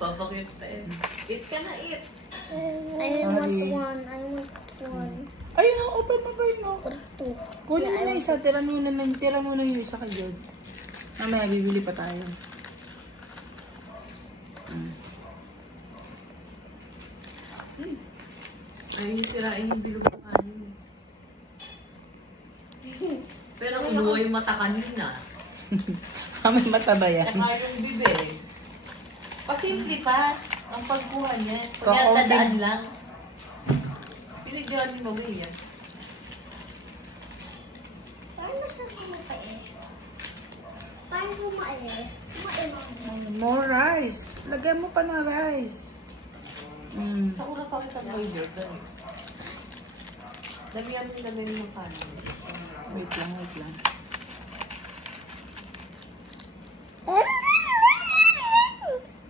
Papakit pa eh. Eat ka na, eat. I want one. I want one. Ayun na, open mo. Or two. Kunin mo na isa, tira mo na yung isa kay Jod. Mamaya, bibili pa tayo. Ayaw niyo sirain yung bilog ng kanin. Pero kinuha yung mata kanina. May mataba yan. Saka yung bibig. Kasi hindi pa. Ang pagkuha niya. Kaya dadaan lang. Pinigyan mo ba yan? Paano siya kumapait? Paano kumait? More rice. Lagyan mo pa na rice. Sa una pa kita mo yun. Damihan mo yung kanin. Wait lang.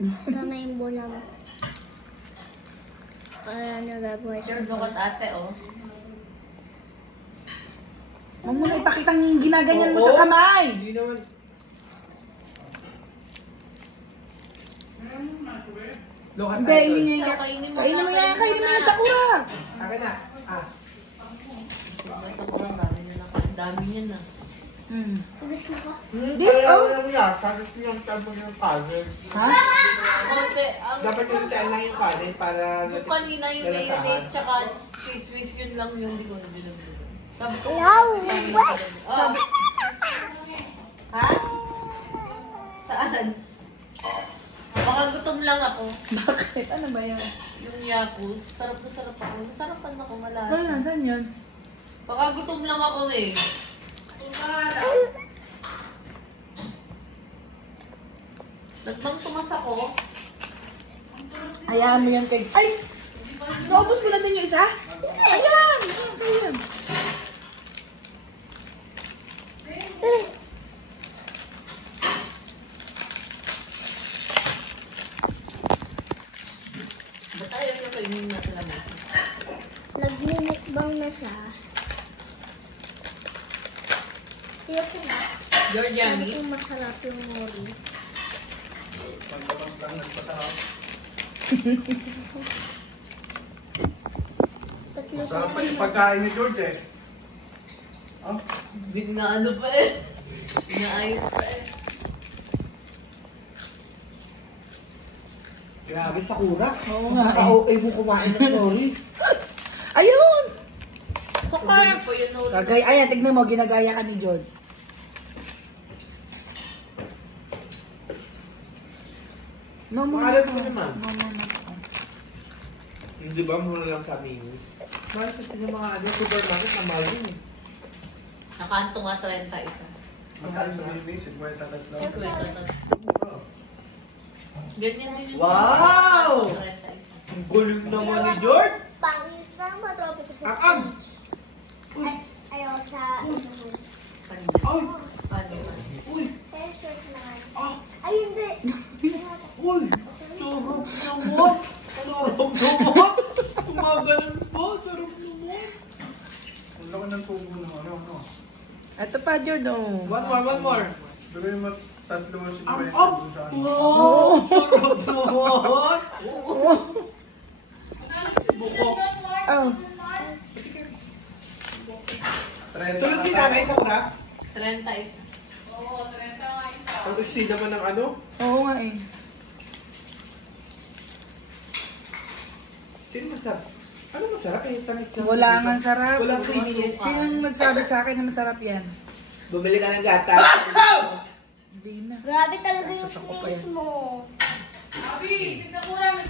Ito na yung bola mo. Ano gagawin siya? Sure, lukot ate, oh. Huwag mo na ipakitang ginaganyan mo sa kamay. Hindi naman. Hindi, kainin mo yan, Sakura. Akin na. Sakura, dami niya na. Ubus mo ko? This, oh. Sabi ko yung tabo yung kanin. Ha? Dapat yung tayo lang yung kanin para... Yung kanina yung mayonnaise tsaka cheese yun lang yung hindi ko na dinagdagan. Sabi ko, sabi, ha? Saan? Baka gutom lang ako. Bakit? Ano ba yan? Yung yapus, sarap na sarap ako. Nasarapan ako malasa. Ano yan? Saan yan? Baka gutom lang ako eh. Nagbang tumas ako. Hayaan mo yan kay... Ay! Naubos mo na din yung isa? Ayan! Ayan! Ba't ayaw nyo kayo yung nasa laman? Nagmumukbang na siya. Tiyo ko na. Georgiani? Sabi ko masarap yung mori. Tatlo sa Sarap pa yung pagkain ni George eh. Bigna ano pa eh. Inaayos pa eh. Grabe Sakura. Oo nga eh. Naka-okay mo kumain ng nori. Ayun! Tuloy po yun ulit. Ayan, tignan mo, ginagaya ka ni Jod. No, Pangalan mo naman. No. Hindi ba muna lang sa minis? Bakit kasi yung mga supermarket na mahal yun eh. Nakanto nga 30 isa. Magkano sa minis? 50 Ganyan din yun. Wow! 30 isa. Ang guling naman ni George! pangis na matropi ko sa Akam! ayaw sa Ay! Paano ba? Uy! t-shirt naman. Ah! Ay, hindi. Uy! Sarap naman! Sarap naman! Tumagalan pa! Sarap naman! Ang laki ng tubo ng ano. Ito pa, Jod, oh. One more! Pero yung tatlo si Ang Kuya up! dun sa ano. Wow! Sarap naman! Bukok! Oh. Tulad si nanay Sakura? 30 isa. Ang gusto naman ng ano? Oo nga eh. Sino masarap? Ano masarap? Eh, tamis na. Wala nga sarap. Wala creaminess. Sinong nagsabi sa akin na masarap yan? Bumili ka ng gata. Hindi na. Grabe talaga yung Sasako pa face yan. mo. Abi, si Sakura, may